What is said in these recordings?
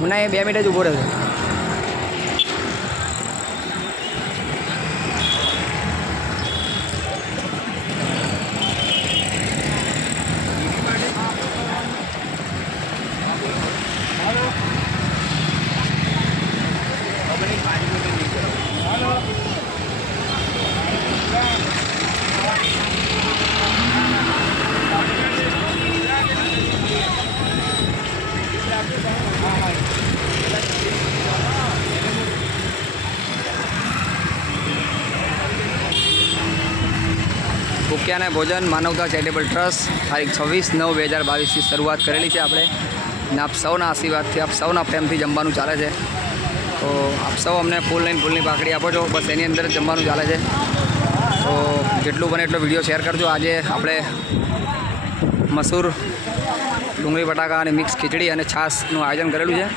હું ના એ બે મિનિટ જ ઊભો રહેશે ભૂખ્યાને ભોજન, માનવતા ચેરિટેબલ ટ્રસ્ટ, તારીખ છવ્વીસ નવ બે હજાર બાવીસથી શરૂઆત કરેલી છે આપણે. અને આપ સૌના આશીર્વાદથી, આપ સૌના પ્રેમથી જમવાનું ચાલે છે. તો આપ સૌ અમને ફૂલ લઈને ફૂલની પાકડી આપો છો. બસ એની અંદર જમવાનું ચાલે છે. તો જેટલું બને એટલો વીડિયો શેર કરજો. આજે આપણે મસૂર, ડુંગળી, બટાકા અને મિક્સ ખીચડી અને છાશનું આયોજન કરેલું છે.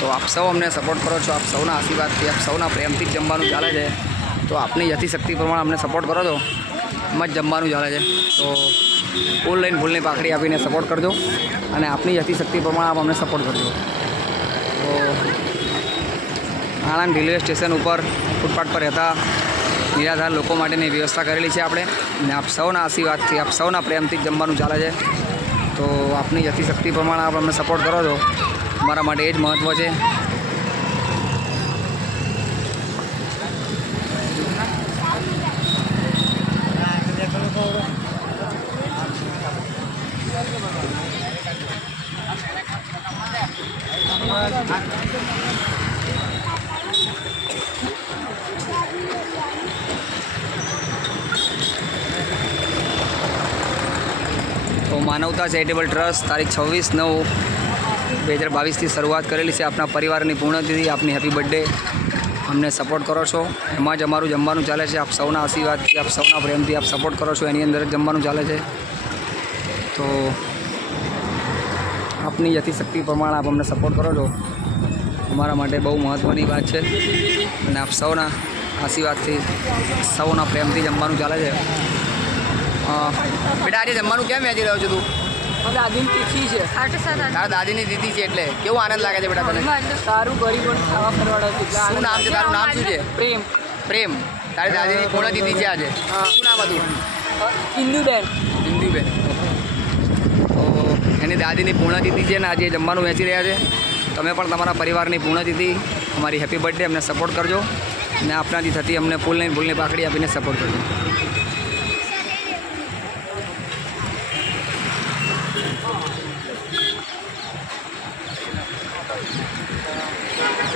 તો આપ સૌ અમને સપોર્ટ કરો છો. આપ સૌના આશીર્વાદથી, આપ સૌના પ્રેમથી જમવાનું ચાલે છે. તો આપની યથિશક્તિ પ્રમાણે અમને સપોર્ટ કરો છો. એમ જમવાનું ચાલે છે. તો ફૂલ લઈને ફૂલની પાકડી આપીને સપોર્ટ કરજો અને આપની યથિશક્તિ પ્રમાણે આપ અમને સપોર્ટ કરજો. તો આણંદ રેલવે સ્ટેશન ઉપર ફૂટપાથ પર રહેતા નિરાધાર લોકો માટેની વ્યવસ્થા કરેલી છે આપણે અને આપ સૌના આશીર્વાદથી, આપ સૌના પ્રેમથી જમવાનું ચાલે છે. તો આપની યથિશક્તિ પ્રમાણે આપ અમને સપોર્ટ કરો છો. મારા માટે એ જ મહત્ત્વ છે. તો માનવતા ચેરિટેબલ ટ્રસ્ટ તારીખ છવ્વીસ નવ બે હજાર બાવીસથી શરૂઆત કરેલી છે આપણા પરિવારની પૂર્ણતિથિ, આપની હેપી બર્થડે અમને સપોર્ટ કરો છો. એમાં જ અમારું જમવાનું ચાલે છે. આપ સૌના આશીર્વાદથી, આપ સૌના પ્રેમથી આપ સપોર્ટ કરો છો. એની અંદર જમવાનું ચાલે છે. તો આપની યથિશક્તિ પ્રમાણે આપ અમને સપોર્ટ કરો છો. અમારા માટે બહુ મહત્ત્વની વાત છે. અને આપ સૌના આશીર્વાદથી સૌના પ્રેમથી જમવાનું ચાલે છે. બેટા આજે જમવાનું કેમ વેચી રહ્યો છું તું? દાદીની તિથિ છે. તારા દાદીની દીદી છે એટલે. કેવો આનંદ લાગે છે બેટા તને? સારું ગરીબ ખાવા ફરવાડો શું નામ છે તારું? નામ શું છે? પ્રેમ. પ્રેમ. તારી દાદીની પૂર્ણ દીદી છે આજે. શું નામ હતું? હિન્દુબેન બિંદુબેન તો એની દાદીની પૂર્ણતિથિ છે ને આજે જમવાનું વેચી રહ્યા છે. તમે પણ તમારા પરિવારની પૂર્ણતિથિ, અમારી હેપી બર્થડે અમને સપોર્ટ કરજો. અને આપણાથી થતી અમને ફૂલની ફૂલની પાકડી આપીને સપોર્ટ કરજો.